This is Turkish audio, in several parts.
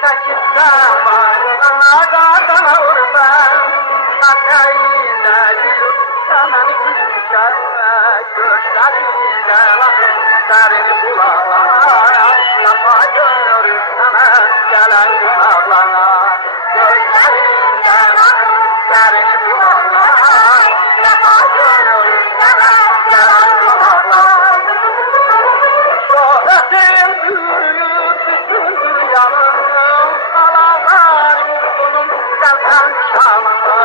Çekip zamanına da vursan, Akayla yürü, sana gülüşer, gözlerinde serin kulağına, Lafa görür sana gelen günahlara, gözlerinde serin kulağına, Lafa görür sana gelen günahlara. Şöhretin büyür bütün dünyanın, Alalar yurdunun gelsen şanını.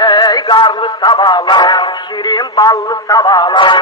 Ey garlı sabahlar, şirin ballı sabahlar,